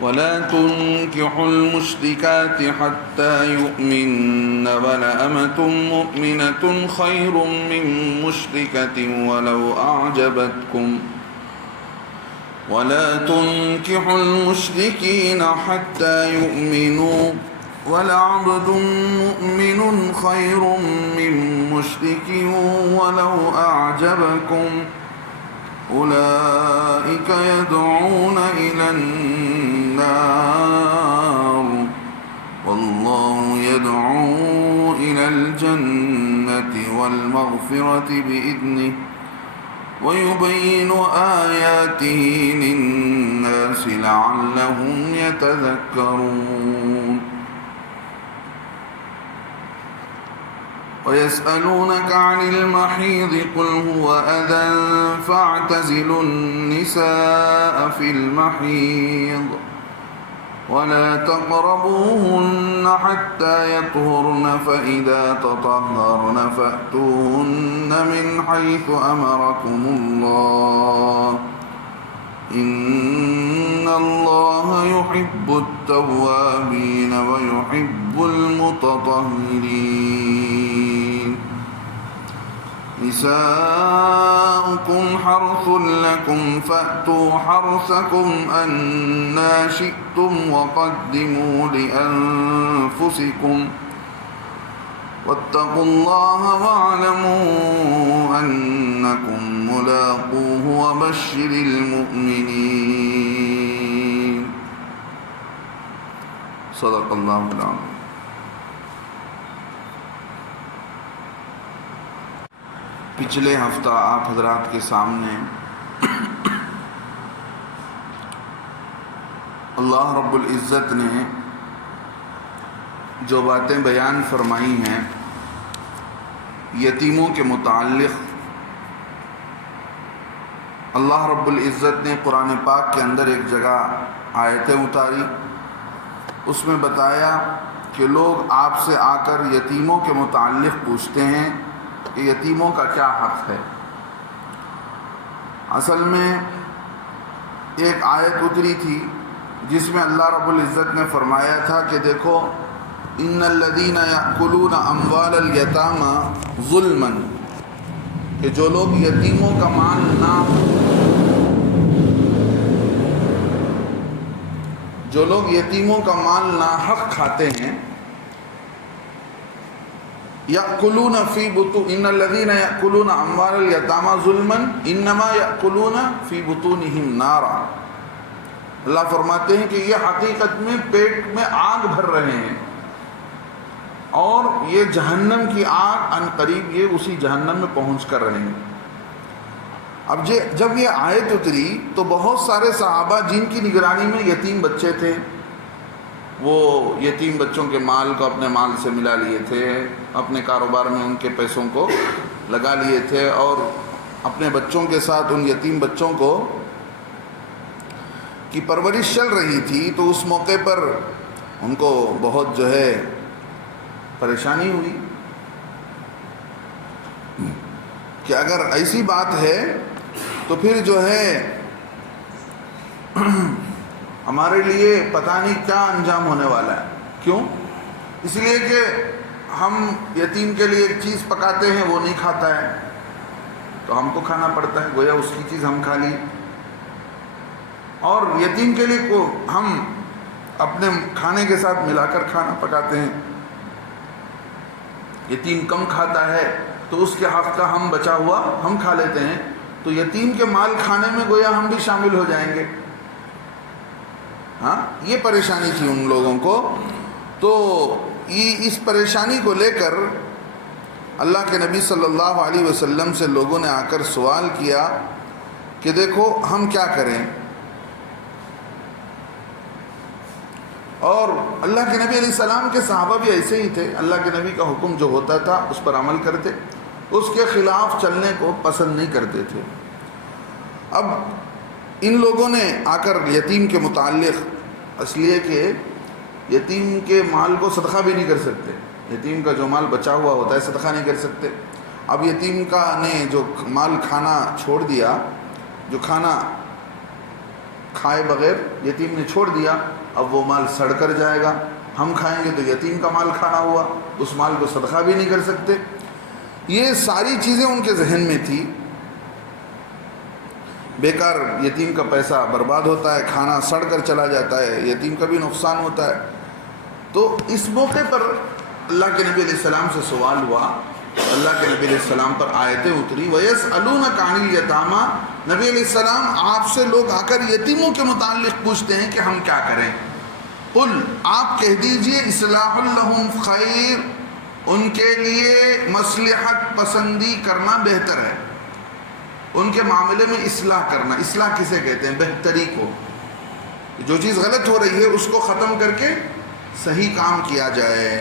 ولا تنكحوا المشركات حتى يؤمن ولأمة مؤمنة خير من مشركة ولو أعجبتكم ولا تنكحوا المشركين حتى يؤمنوا ولعبد مؤمن خير من مشرك ولو أعجبكم أولئك يدعون إلى النار والله يدعو إلى الجنة والمغفرة بإذنه ويبين آياته للناس لعلهم يتذكرون ويسألونك عن المحيض قل هو أذى فاعتزلوا النساء في المحيض ولا تقربوهن حتى يطهرن فإذا تطهرن فأتوهن من حيث أمركم الله إن الله يحب التوابين ويحب المتطهرين نساؤكم حرث لكم فأتوا حرثكم أنى شئتم وقدموا لأنفسكم واتقوا الله واعلموا أنكم ملاقوه وبشر المؤمنين صدق الله العظيم. پچھلے ہفتہ آپ حضرات کے سامنے اللہ رب العزت نے جو باتیں بیان فرمائی ہیں یتیموں کے متعلق، اللہ رب العزت نے قرآن پاک کے اندر ایک جگہ آیتیں اتاری، اس میں بتایا کہ لوگ آپ سے آ کر یتیموں کے متعلق پوچھتے ہیں کہ یتیموں کا کیا حق ہے۔ اصل میں ایک آیت اتری تھی جس میں اللہ رب العزت نے فرمایا تھا کہ دیکھو ان الذین یأکلون اموال الیتامی ظلما، کہ جو لوگ یتیموں کا مال ناحق کھاتے ہیں، یأکلون فی بطون ان الذین یأکلون اموال الیتامی ظلما انما یأکلون فی بطونہم نارا، اللہ فرماتے ہیں کہ یہ حقیقت میں پیٹ میں آگ بھر رہے ہیں اور یہ جہنم کی آگ ان قریب یہ اسی جہنم میں پہنچ کر رہیں گے۔ اب جب یہ آیت اتری تو بہت سارے صحابہ جن کی نگرانی میں یتیم بچے تھے، وہ یتیم بچوں کے مال کو اپنے مال سے ملا لیے تھے، اپنے کاروبار میں ان کے پیسوں کو لگا لیے تھے اور اپنے بچوں کے ساتھ ان یتیم بچوں کو کی پرورش چل رہی تھی، تو اس موقع پر ان کو بہت جو ہے پریشانی ہوئی کہ اگر ایسی بات ہے تو پھر جو ہے ہمارے لیے پتہ نہیں کیا انجام ہونے والا ہے۔ کیوں؟ اس لیے کہ ہم یتیم کے لیے ایک چیز پکاتے ہیں، وہ نہیں کھاتا ہے تو ہم کو کھانا پڑتا ہے، گویا اس کی چیز ہم کھا لی، اور یتیم کے لیے ہم اپنے کھانے کے ساتھ ملا کر کھانا پکاتے ہیں۔ یتیم کم کھاتا ہے تو اس کے حق کا ہم بچا ہوا ہم کھا لیتے ہیں، تو یتیم کے مال کھانے میں گویا ہم بھی شامل ہو جائیں گے۔ ہاں، یہ پریشانی تھی ان لوگوں کو۔ تو اس پریشانی کو لے کر اللہ کے نبی صلی اللہ علیہ وسلم سے لوگوں نے آ کر سوال کیا کہ دیکھو ہم کیا کریں، اور اللہ کے نبی علیہ السلام کے صحابہ بھی ایسے ہی تھے، اللہ کے نبی کا حکم جو ہوتا تھا اس پر عمل کرتے، اس کے خلاف چلنے کو پسند نہیں کرتے تھے۔ اب ان لوگوں نے آ کر یتیم کے متعلق، اس لیے کہ یتیم کے مال کو صدقہ بھی نہیں کر سکتے، یتیم کا جو مال بچا ہوا ہوتا ہے صدقہ نہیں کر سکتے۔ اب یتیم نے جو مال کھانا چھوڑ دیا، جو کھانا کھائے بغیر یتیم نے چھوڑ دیا، اب وہ مال سڑ کر جائے گا، ہم کھائیں گے تو یتیم کا مال کھانا ہوا، اس مال کو صدقہ بھی نہیں کر سکتے۔ یہ ساری چیزیں ان کے ذہن میں تھی۔ بیکار یتیم کا پیسہ برباد ہوتا ہے، کھانا سڑ کر چلا جاتا ہے، یتیم کا بھی نقصان ہوتا ہے۔ تو اس موقع پر اللہ کے نبی علیہ السلام سے سوال ہوا، اللہ کے نبی علیہ السلام پر آیتیں اتری، وَيَسْأَلُونَكَ عَنِ الْيَتَامَى، نبی علیہ السلام آپ سے لوگ آ کر یتیموں کے متعلق پوچھتے ہیں کہ ہم کیا کریں۔ قل، آپ کہہ دیجئے، اصلاح لہم خیر، ان کے لیے مصلحت پسندی کرنا بہتر ہے، ان کے معاملے میں اصلاح کرنا۔ اصلاح کسے کہتے ہیں؟ بہتری کو، جو چیز غلط ہو رہی ہے اس کو ختم کر کے صحیح کام کیا جائے۔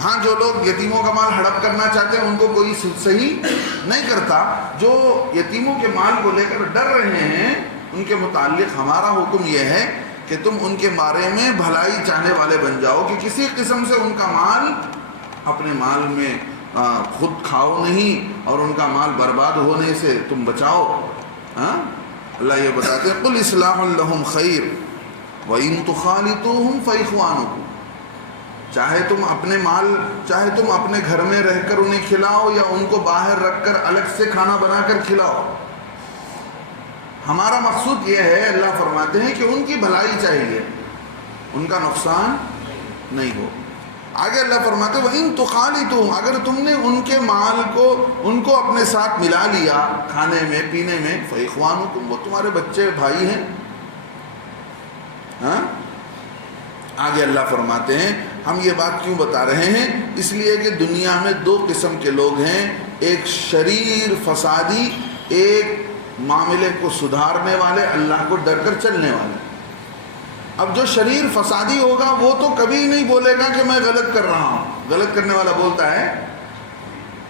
ہاں، جو لوگ یتیموں کا مال ہڑپ کرنا چاہتے ہیں ان کو کوئی صحیح نہیں کرتا، جو یتیموں کے مال کو لے کر ڈر رہے ہیں ان کے متعلق ہمارا حکم یہ ہے کہ تم ان کے بارے میں بھلائی چاہنے والے بن جاؤ، کہ کسی قسم سے ان کا مال اپنے مال میں خود کھاؤ نہیں اور ان کا مال برباد ہونے سے تم بچاؤ۔ ہاں، اللہ یہ بتاتے ہیں، قل اصلاح لہم خیر وَإِن تُخَالِطُوهُمْ فَإِخْوَانُكُمْ، چاہے تم اپنے گھر میں رہ کر انہیں کھلاؤ یا ان کو باہر رکھ کر الگ سے کھانا بنا کر کھلاؤ، ہمارا مقصود یہ ہے، اللہ فرماتے ہیں، کہ ان کی بھلائی چاہیے، ان کا نقصان نہیں ہو۔ آگے اللہ فرماتے ہیں وَإِن تُخَالِطُوهُمْ، اگر تم نے ان کے مال کو، ان کو اپنے ساتھ ملا لیا کھانے میں پینے میں، فَإِخْوَانُكُمْ، وہ تمہارے بچے بھائی ہیں۔ ہاں، آگے اللہ فرماتے ہیں، ہم یہ بات کیوں بتا رہے ہیں؟ اس لیے کہ دنیا میں دو قسم کے لوگ ہیں، ایک شریر فسادی، ایک معاملے کو سدھارنے والے، اللہ کو ڈر کر چلنے والے۔ اب جو شریر فسادی ہوگا وہ تو کبھی نہیں بولے گا کہ میں غلط کر رہا ہوں، غلط کرنے والا بولتا ہے،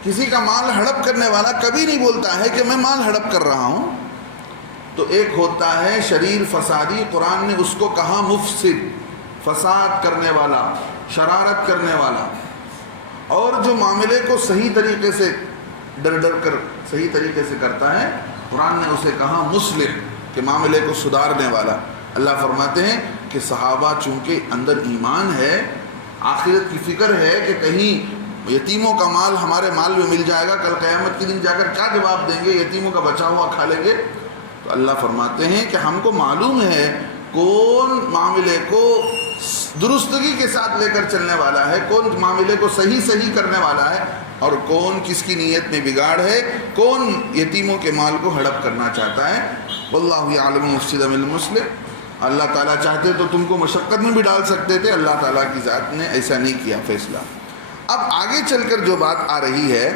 کسی کا مال ہڑپ کرنے والا کبھی نہیں بولتا ہے کہ میں مال ہڑپ کر رہا ہوں۔ تو ایک ہوتا ہے شریر فسادی، قرآن نے اس کو کہا مفسد، فساد کرنے والا، شرارت کرنے والا، اور جو معاملے کو صحیح طریقے سے ڈر کر صحیح طریقے سے کرتا ہے، قرآن نے اسے کہا مصلح، کہ معاملے کو سدھارنے والا۔ اللہ فرماتے ہیں کہ صحابہ چونکہ اندر ایمان ہے، آخرت کی فکر ہے کہ کہیں یتیموں کا مال ہمارے مال میں مل جائے گا، کل قیامت کے دن جا کر کیا جواب دیں گے، یتیموں کا بچا ہوا کھا لیں گے، تو اللہ فرماتے ہیں کہ ہم کو معلوم ہے کون معاملے کو درستگی کے ساتھ لے کر چلنے والا ہے، کون معاملے کو صحیح کرنے والا ہے، اور کون کس کی نیت میں بگاڑ ہے، کون یتیموں کے مال کو ہڑپ کرنا چاہتا ہے۔ واللہ یعلم المفسد من المصلح، اللہ تعالیٰ چاہتے تو تم کو مشقت میں بھی ڈال سکتے تھے، اللہ تعالیٰ کی ذات نے ایسا نہیں کیا فیصلہ۔ اب آگے چل کر جو بات آ رہی ہے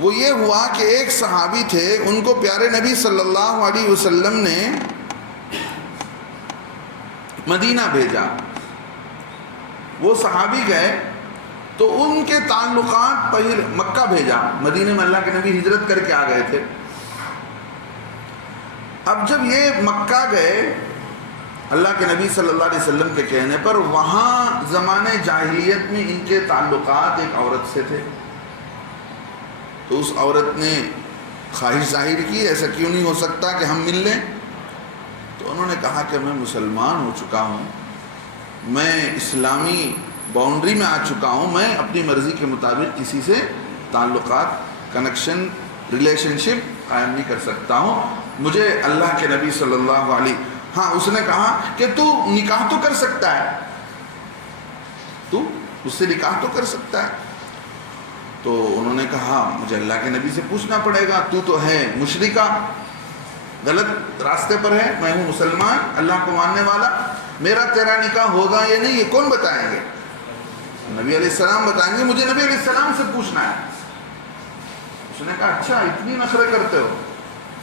وہ یہ ہوا کہ ایک صحابی تھے، ان کو پیارے نبی صلی اللہ علیہ وسلم نے مدینہ بھیجا، وہ صحابی گئے تو ان کے تعلقات پہلے مکہ بھیجا، مدینہ میں اللہ کے نبی ہجرت کر کے آ گئے تھے۔ اب جب یہ مکہ گئے اللہ کے نبی صلی اللہ علیہ وسلم کے کہنے پر، وہاں زمانے جاہلیت میں ان کے تعلقات ایک عورت سے تھے، تو اس عورت نے خواہش ظاہر کی، ایسا کیوں نہیں ہو سکتا کہ ہم مل لیں؟ تو انہوں نے کہا کہ میں مسلمان ہو چکا ہوں، میں اسلامی باؤنڈری میں آ چکا ہوں، میں اپنی مرضی کے مطابق کسی سے تعلقات، کنیکشن، ریلیشن شپ قائم نہیں کر سکتا ہوں، مجھے اللہ کے نبی صلی اللہ علیہ۔ ہاں، اس نے کہا کہ تو نکاح تو کر سکتا ہے، تو اس سے نکاح تو کر سکتا ہے۔ تو انہوں نے کہا مجھے اللہ کے نبی سے پوچھنا پڑے گا، تو ہے مشرکہ، غلط راستے پر ہے، میں ہوں مسلمان اللہ کو ماننے والا، میرا تیرا نکاح ہوگا یا نہیں یہ کون بتائیں گے؟ نبی علیہ السلام بتائیں گے، مجھے نبی علیہ السلام سے پوچھنا ہے۔ اس نے کہا اچھا اتنی نخرے کرتے ہو؟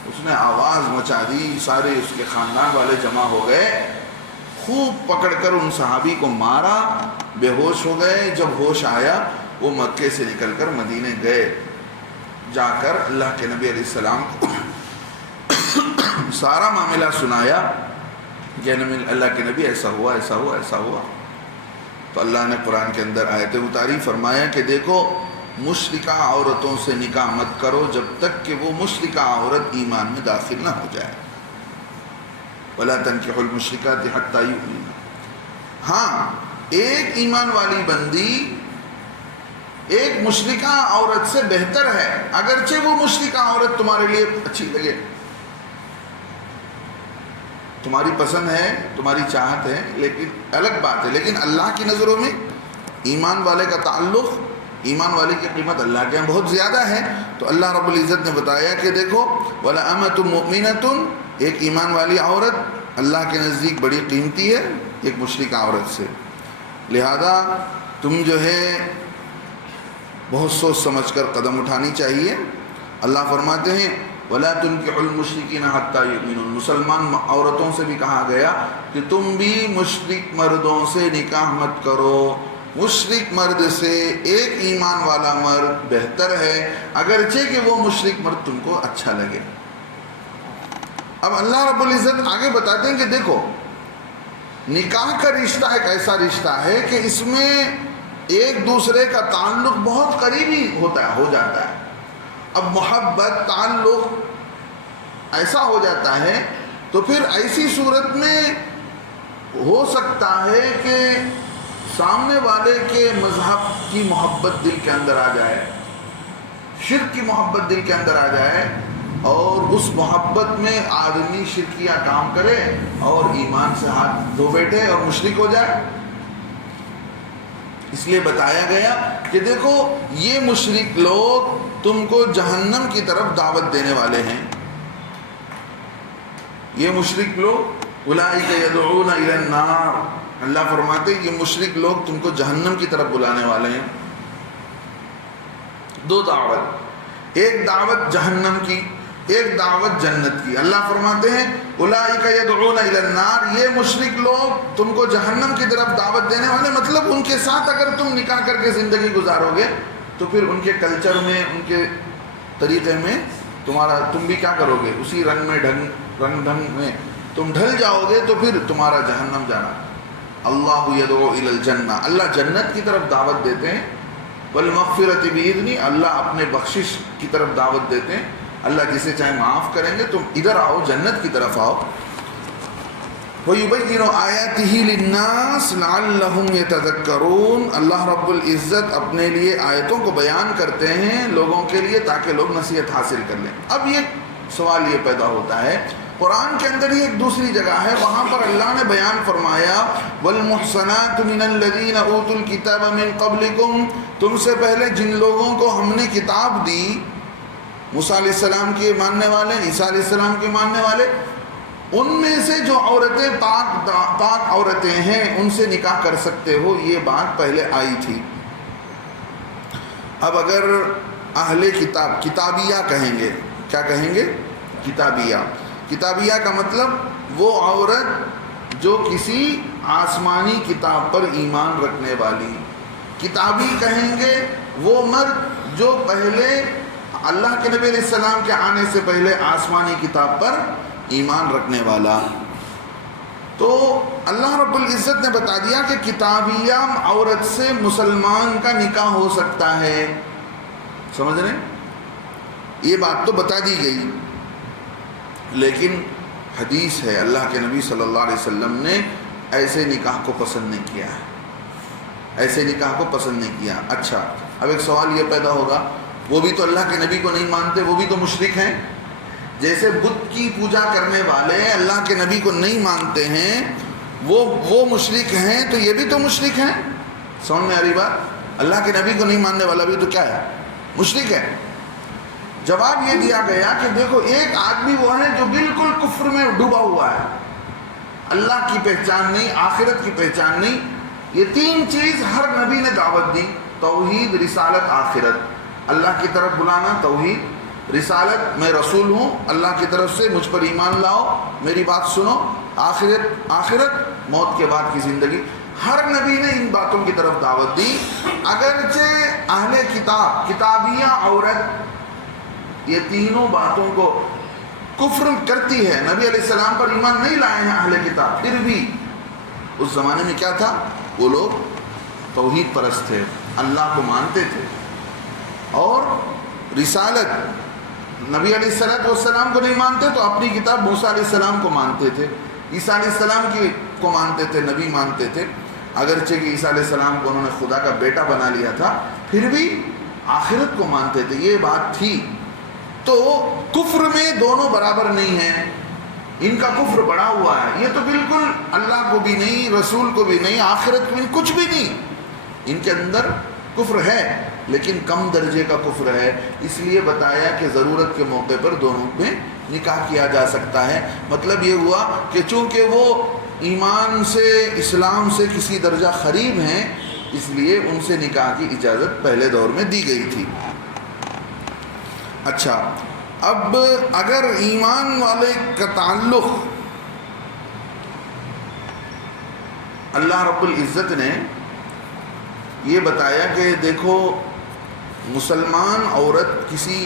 اس نے آواز مچا دی، سارے اس کے خاندان والے جمع ہو گئے، خوب پکڑ کر ان صحابی کو مارا، بے ہوش ہو گئے۔ جب ہوش آیا وہ مکے سے نکل کر مدینے گئے، جا کر اللہ کے نبی علیہ السلام کو سارا معاملہ سنایا کہ اللہ کے نبی ایسا ہوا ایسا ہوا ایسا ہوا۔ تو اللہ نے قرآن کے اندر آیتیں اتاری، فرمایا کہ دیکھو مشرکہ عورتوں سے نکاح مت کرو جب تک کہ وہ مشرکہ عورت ایمان میں داخل نہ ہو جائے۔ ولا تنكحوا المشركات حتى يؤمن. ہاں ایک ایمان والی بندی ایک مشرکہ عورت سے بہتر ہے، اگرچہ وہ مشرکہ عورت تمہارے لیے اچھی لگے، تمہاری پسند ہے، تمہاری چاہت ہے، لیکن الگ بات ہے. لیکن اللہ کی نظروں میں ایمان والے کا تعلق، ایمان والے کی قیمت اللہ کے یہاں بہت زیادہ ہے. تو اللہ رب العزت نے بتایا کہ دیکھو وَلَأَمَةٌ مُؤْمِنَةٌ، ایک ایمان والی عورت اللہ کے نزدیک بڑی قیمتی ہے ایک مشرکہ عورت سے. لہذا تم جو ہے بہت سوچ سمجھ کر قدم اٹھانی چاہیے. اللہ فرماتے ہیں وَلَا تُنْكِحُوا الْمُشْرِكِينَ حَتَّى يُؤْمِنُوا. مسلمان عورتوں سے بھی کہا گیا کہ تم بھی مشرک مردوں سے نکاح مت کرو. مشرک مرد سے ایک ایمان والا مرد بہتر ہے، اگرچہ کہ وہ مشرک مرد تم کو اچھا لگے. اب اللہ رب العزت آگے بتاتے ہیں کہ دیکھو نکاح کا رشتہ ایک ایسا رشتہ ہے کہ اس میں ایک دوسرے کا تعلق بہت قریبی ہو جاتا ہے. اب محبت تعلق ایسا ہو جاتا ہے تو پھر ایسی صورت میں ہو سکتا ہے کہ سامنے والے کے مذہب کی محبت دل کے اندر آ جائے، شرک کی محبت دل کے اندر آ جائے، اور اس محبت میں آدمی شرکیہ کام کرے اور ایمان سے ہاتھ دھو بیٹھے اور مشرک ہو جائے. اس لیے بتایا گیا کہ دیکھو یہ مشرک لوگ تم کو جہنم کی طرف دعوت دینے والے ہیں. یہ مشرک لوگ اولئک یدعون الی النار، اللہ فرماتے ہیں یہ مشرک لوگ تم کو جہنم کی طرف بلانے والے ہیں. دو دعوت، ایک دعوت جہنم کی، ایک دعوت جنت کی. اللہ فرماتے ہیں اولئک یدعون الی النار، یہ مشرک لوگ تم کو جہنم کی طرف دعوت دینے والے. مطلب ان کے ساتھ اگر تم نکاح کر کے زندگی گزارو گے تو پھر ان کے کلچر میں، ان کے طریقے میں تم بھی کیا کرو گے، اسی رنگ ڈھنگ میں تم ڈھل جاؤ گے، تو پھر تمہارا جہنم جانا. اللہ یدعو الی الجنہ، اللہ جنت کی طرف دعوت دیتے ہیں. والمغفرۃ بإذنہ، اللہ اپنے بخشش کی طرف دعوت دیتے ہیں. اللہ جسے چاہے معاف کریں گے، تم ادھر آؤ، جنت کی طرف آؤ. وَيُبَيِّنُ آيَاتِهِ لِلنَّاسِ لَعَلَّهُمْ يَتَذَكَّرُونَ. اللہ رب العزت اپنے لیے آیتوں کو بیان کرتے ہیں لوگوں کے لیے تاکہ لوگ نصیحت حاصل کر لیں. اب یہ سوال یہ پیدا ہوتا ہے، قرآن کے اندر ہی ایک دوسری جگہ ہے، وہاں پر اللہ نے بیان فرمایا وَالْمُحْصَنَاتُ مِنَ الَّذِينَ أُوتُوا الْكِتَابَ مِنْ قَبْلِكُمْ، تم سے پہلے جن لوگوں کو ہم نے کتاب دی، موسیٰ علیہ السلام کے ماننے والے، عیسیٰ علیہ السلام کے ماننے والے، ان میں سے جو عورتیں پاک عورتیں ہیں ان سے نکاح کر سکتے ہو. یہ بات پہلے آئی تھی. اب اگر اہل کتاب، کتابیہ کہیں گے، کیا کہیں گے؟ کتابیہ. کتابیہ کا مطلب وہ عورت جو کسی آسمانی کتاب پر ایمان رکھنے والی. کتابی کہیں گے وہ مرد جو پہلے اللہ کے نبی علیہ السلام کے آنے سے پہلے آسمانی کتاب پر ایمان رکھنے والا. تو اللہ رب العزت نے بتا دیا کہ کتابیہ عورت سے مسلمان کا نکاح ہو سکتا ہے. سمجھ رہے ہیں؟ یہ بات تو بتا دی گئی، لیکن حدیث ہے اللہ کے نبی صلی اللہ علیہ وسلم نے ایسے نکاح کو پسند نہیں کیا ہے، ایسے نکاح کو پسند نہیں کیا. اچھا، اب ایک سوال یہ پیدا ہوگا، وہ بھی تو اللہ کے نبی کو نہیں مانتے، وہ بھی تو مشرک ہیں. جیسے بت کی پوجا کرنے والے اللہ کے نبی کو نہیں مانتے ہیں، وہ مشرک ہیں، تو یہ بھی تو مشرک ہیں. سمجھ میں آ رہی بات؟ اللہ کے نبی کو نہیں ماننے والا بھی تو کیا ہے؟ مشرک ہے. جواب یہ دیا گیا کہ دیکھو ایک آدمی وہ ہے جو بالکل کفر میں ڈوبا ہوا ہے، اللہ کی پہچان نہیں، آخرت کی پہچان نہیں. یہ تین چیز ہر نبی نے دعوت دی، توحید، رسالت، آخرت. اللہ کی طرف بلانا، توحید، رسالت، میں رسول ہوں اللہ کی طرف سے، مجھ پر ایمان لاؤ، میری بات سنو، آخرت، موت کے بعد کی زندگی. ہر نبی نے ان باتوں کی طرف دعوت دی. اگرچہ اہل کتاب، کتابیہ عورت یہ تینوں باتوں کو کفر کرتی ہے، نبی علیہ السلام پر ایمان نہیں لائے ہیں اہل کتاب، پھر بھی اس زمانے میں کیا تھا؟ وہ لوگ توحید پرست تھے، اللہ کو مانتے تھے، اور رسالت، نبی علیہ السلام کو نہیں مانتے تو اپنی کتاب موسیٰ علیہ السلام کو مانتے تھے. عیسیٰ علیہ السلام کو مانتے تھے، نبی مانتے تھے، اگرچہ کہ عیسیٰ علیہ السلام کو انہوں نے خدا کا بیٹا بنا لیا تھا، پھر بھی آخرت کو مانتے تھے، یہ بات تھی۔ تو کفر میں دونوں برابر نہیں ہیں، ان کا کفر بڑا ہوا ہے، یہ تو بالکل اللہ کو بھی نہیں، رسول کو بھی نہیں، آخرت میں کچھ بھی نہیں، ان کے اندر کفر ہے لیکن کم درجے کا کفر ہے۔ اس لیے بتایا کہ ضرورت کے موقع پر دونوں میں نکاح کیا جا سکتا ہے۔ مطلب یہ ہوا کہ چونکہ وہ ایمان سے، اسلام سے کسی درجہ قریب ہیں، اس لیے ان سے نکاح کی اجازت پہلے دور میں دی گئی تھی۔ اچھا، اب اگر ایمان والے کا تعلق اللہ رب العزت نے یہ بتایا کہ دیکھو مسلمان عورت کسی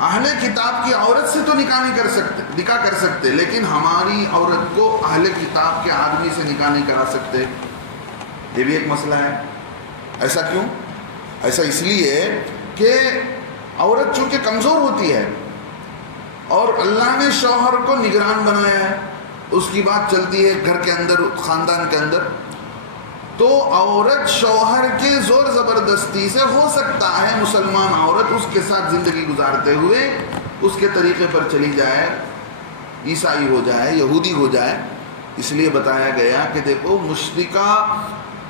اہل کتاب کی عورت سے تو نکاح نہیں کر سکتے، نکاح کر سکتے، لیکن ہماری عورت کو اہل کتاب کے آدمی سے نکاح نہیں کرا سکتے، یہ بھی ایک مسئلہ ہے۔ ایسا کیوں؟ ایسا اس لیے کہ عورت چونکہ کمزور ہوتی ہے اور اللہ نے شوہر کو نگران بنایا ہے، اس کی بات چلتی ہے گھر کے اندر، خاندان کے اندر، تو عورت شوہر کے زور زبردستی سے ہو سکتا ہے مسلمان عورت اس کے ساتھ زندگی گزارتے ہوئے اس کے طریقے پر چلی جائے، عیسائی ہو جائے، یہودی ہو جائے۔ اس لیے بتایا گیا کہ دیکھو مشرکہ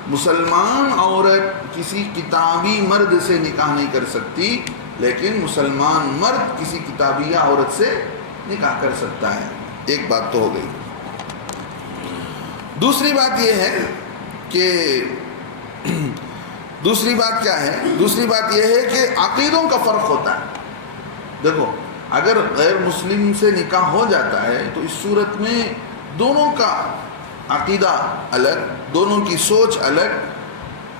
مسلمان عورت کسی کتابی مرد سے نکاح نہیں کر سکتی، لیکن مسلمان مرد کسی کتابیہ عورت سے نکاح کر سکتا ہے۔ ایک بات تو ہو گئی۔ دوسری بات یہ ہے کہ دوسری بات کیا ہے؟ دوسری بات یہ ہے کہ عقیدوں کا فرق ہوتا ہے۔ دیکھو اگر غیر مسلم سے نکاح ہو جاتا ہے تو اس صورت میں دونوں کا عقیدہ الگ، دونوں کی سوچ الگ،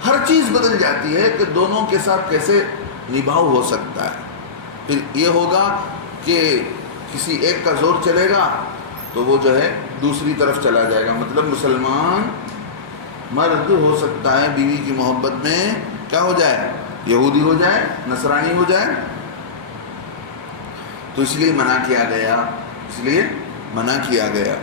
ہر چیز بدل جاتی ہے کہ دونوں کے ساتھ کیسے نبھاؤ ہو سکتا ہے۔ پھر یہ ہوگا کہ کسی ایک کا زور چلے گا تو وہ جو ہے دوسری طرف چلا جائے گا، مطلب مسلمان مرد ہو سکتا ہے بیوی کی محبت میں کیا ہو جائے، یہودی ہو جائے، نصرانی ہو جائے، تو اس لیے منع کیا گیا، اس لیے منع کیا گیا۔